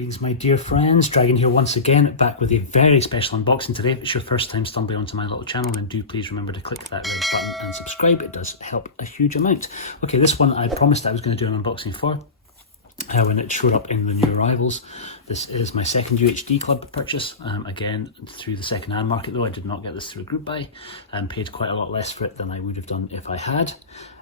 Greetings my dear friends, Dragon here once again, back with a very special unboxing today. If it's your first time stumbling onto my little channel, then do please remember to click that red button and subscribe. It does help a huge amount. Okay, this one I promised I was going to do an unboxing for when it showed up in the new arrivals. This is my second UHD club purchase, again through the second-hand market though. I did not get this through a group buy and paid quite a lot less for it than I would have done if I had,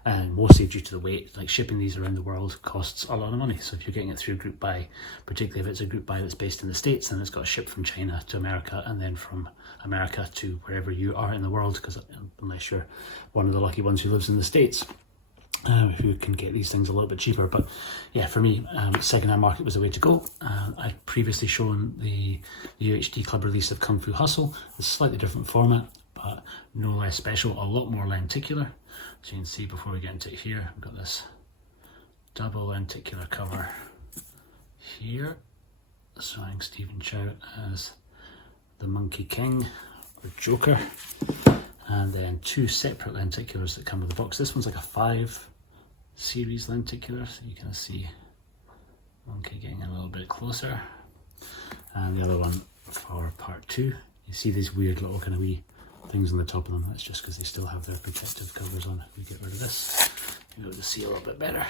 and mostly due to the weight. Like, shipping these around the world costs a lot of money, so if you're getting it through a group buy, particularly if it's a group buy that's based in the States, then it's got to ship from China to America and then from America to wherever you are in the world, because unless you're one of the lucky ones who lives in the States, who can get these things a little bit cheaper. But yeah, for me, second-hand market was the way to go. I'd previously shown the UHD club release of Kung Fu Hustle. It's a slightly different format, but no less special, a lot more lenticular. So you can see before we get into it here, we've got this double lenticular cover here, showing Stephen Chow as the Monkey King, or Joker. And then two separate lenticulars that come with the box. This one's like a 5 series lenticular, so you can see Monkey getting a little bit closer. And the other one for part 2. You see these weird little kind of wee things on the top of them. That's just because they still have their protective covers on. If we get rid of this, you'll be able to see a little bit better.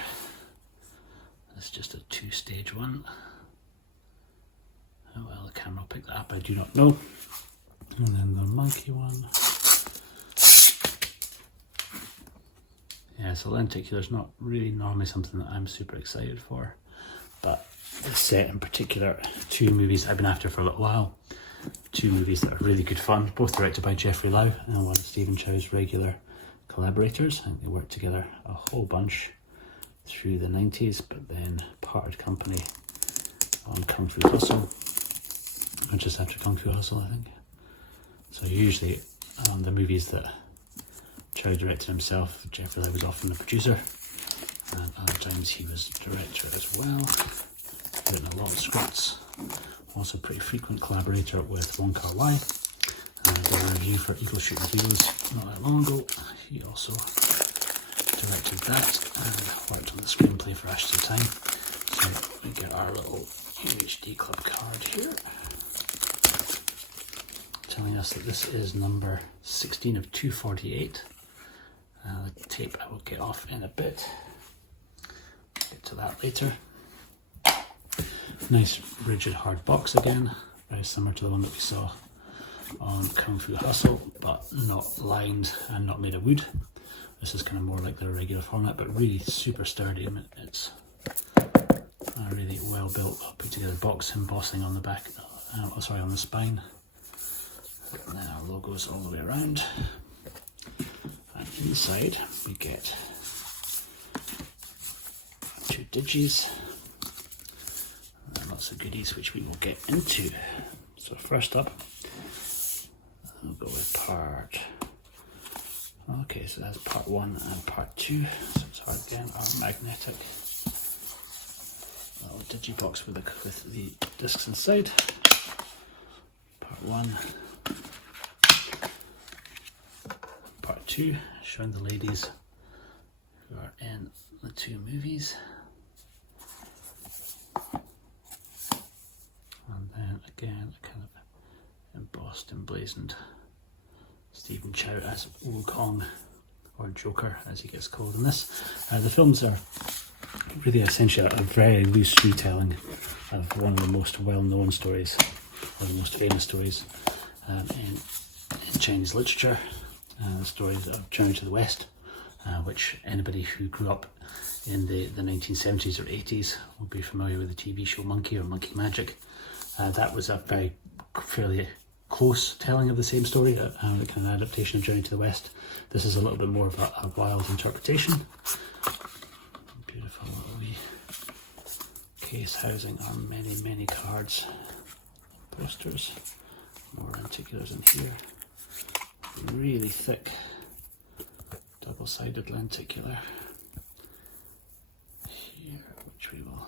That's just a 2-stage one. Oh well, the camera will pick that up, I do not know. And then the monkey one. Yeah, so lenticular's not really normally something that I'm super excited for, but this set in particular, 2 movies I've been after for a little while. 2 movies that are really good fun, both directed by Jeffrey Lau and one of Stephen Chow's regular collaborators. I think they worked together a whole bunch through the 90s, but then parted company on Kung Fu Hustle, or just after Kung Fu Hustle, I think. So usually the movies that Chow directed himself, Jeffrey Lau was often the producer, and other times he was director as well. Written a lot of scripts, also a pretty frequent collaborator with Wong Kar-wai. Did a review for Eagle Shooting Heroes not that long ago. He also directed that and worked on the screenplay for Ashes of Time. So we get our little UHD club card here, telling us that this is number 16 of 248. The tape I will get off in a bit. Get to that later. Nice rigid hard box again, very similar to the one that we saw on Kung Fu Hustle, but not lined and not made of wood. This is kind of more like the regular format, but really super sturdy. I mean, it's a really well built, put together box, embossing on the back, on the spine. And then our logos all the way around. And inside we get 2 digis and lots of goodies which we will get into. So first up, we'll go with part, okay, so that's part 1 and part 2. So it's hard again, our magnetic little digibox with the discs inside. Part 1. Part 2, showing the ladies who are in the 2 movies. And then again, a kind of embossed, emblazoned Stephen Chow as Wukong, or Joker as he gets called in this. The films are really essentially a very loose retelling of one of the most well-known stories, or the most famous stories in Chinese literature. Stories of Journey to the West, which anybody who grew up in the 1970s or 80s will be familiar with the TV show Monkey or Monkey Magic. That was a fairly close telling of the same story, a kind of adaptation of Journey to the West. This is a little bit more of a wild interpretation. Beautiful little wee case housing our many cards, posters, more lenticulars in here. Really thick double-sided lenticular here, which we will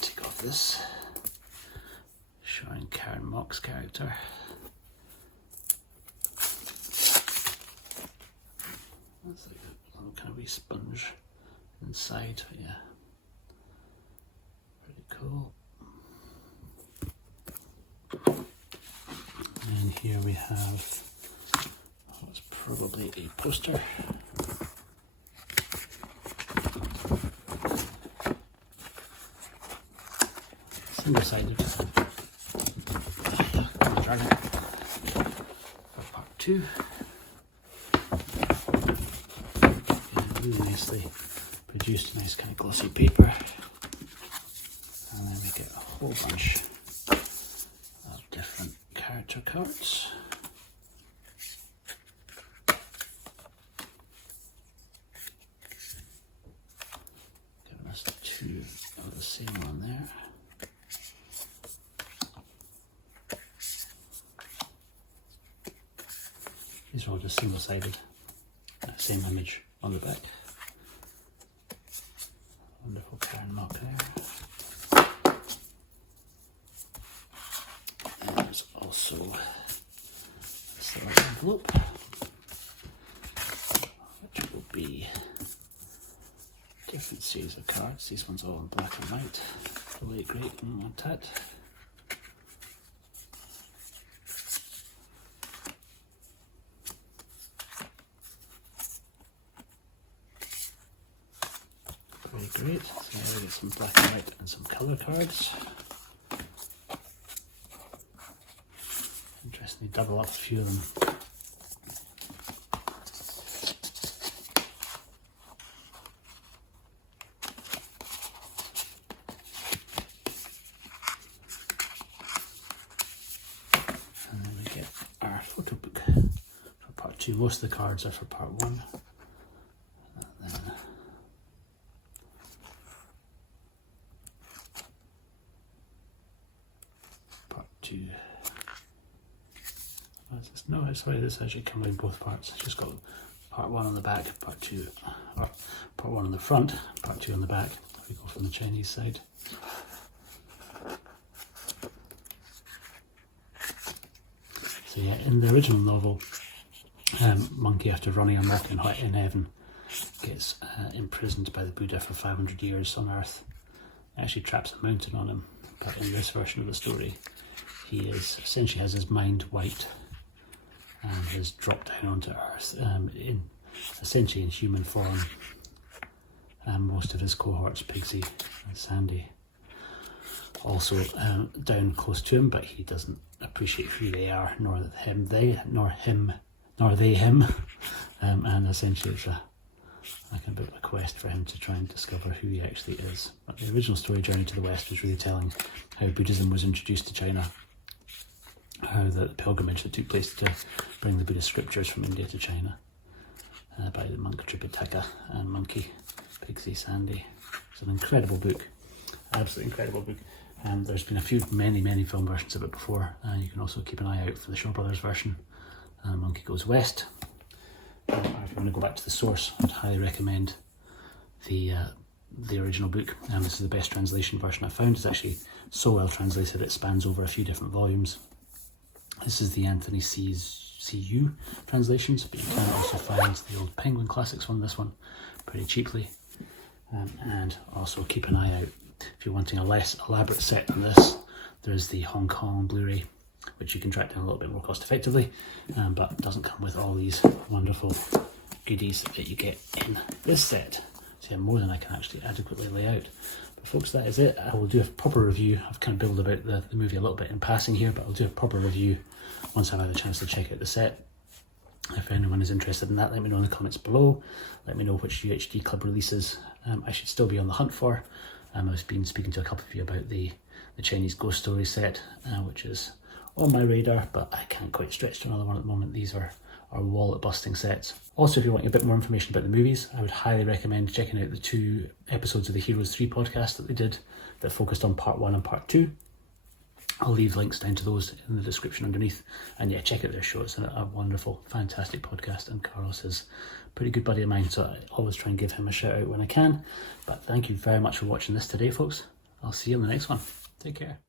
take off this, showing Karen Mock's character. That's like a little kind of wee sponge inside, but yeah, pretty cool. we have what's probably a poster. Single-sided. Dragon. For part 2. And really nicely produced, nice kind of glossy paper. And then we get a whole bunch of different character cards. Giving us 2 of the same one there. These are all just single-sided, same image on the back. Wonderful Karen mock there. And there's also this little envelope, which will be different series of cards. These ones all in black and white. The late great and Montat. Very great. So now we get some black and white and some colour cards. Interestingly, double up a few of them. And then we get our photo book for part 2. Most of the cards are for part 1. And then part 2. No, sorry, this actually comes in both parts. It's just got part 1 on the back, part 2, or part 1 on the front, part 2 on the back. We go from the Chinese side. So yeah, in the original novel, Monkey, after running amok in heaven, gets imprisoned by the Buddha for 500 years on Earth. It actually traps a mountain on him, but in this version of the story, he is essentially has his mind wiped and has dropped down onto Earth essentially in human form. Most of his cohorts, Pigsy and Sandy, also down close to him, but he doesn't appreciate who they are, nor him. And essentially it's a bit of a quest for him to try and discover who he actually is. But the original story, Journey to the West, was really telling how Buddhism was introduced to China, how the pilgrimage that took place to bring the Buddhist scriptures from India to China by the monk Tripitaka and monkey Pigsy Sandy. It's an incredible book, absolutely incredible book. There's been many film versions of it before, and you can also keep an eye out for the Shaw Brothers version, Monkey Goes West. If you want to go back to the source, I'd highly recommend the original book. This is the best translation version I've found. It's actually so well translated it spans over a few different volumes. This is the Anthony C.U. translations, but you can also find the old Penguin Classics one, this one, pretty cheaply. And also keep an eye out, if you're wanting a less elaborate set than this, there's the Hong Kong Blu-ray, which you can track down a little bit more cost effectively, but doesn't come with all these wonderful goodies that you get in this set. So yeah, more than I can actually adequately lay out. But folks, that is it. I will do a proper review. I've kind of built about the movie a little bit in passing here, but I'll do a proper review once I've had a chance to check out the set. If anyone is interested in that, let me know in the comments below. Let me know which UHD club releases I should still be on the hunt for. I've been speaking to a couple of you about the Chinese Ghost Story set, which is on my radar, but I can't quite stretch to another one at the moment. These are wallet busting sets. Also, if you're wanting a bit more information about the movies, I would highly recommend checking out the 2 episodes of the Heroes 3 podcast that they did that focused on part 1 and part 2. I'll leave links down to those in the description underneath. And yeah, check out their show. It's a wonderful, fantastic podcast. And Carlos is a pretty good buddy of mine, so I always try and give him a shout out when I can. But thank you very much for watching this today, folks. I'll see you in the next one. Take care.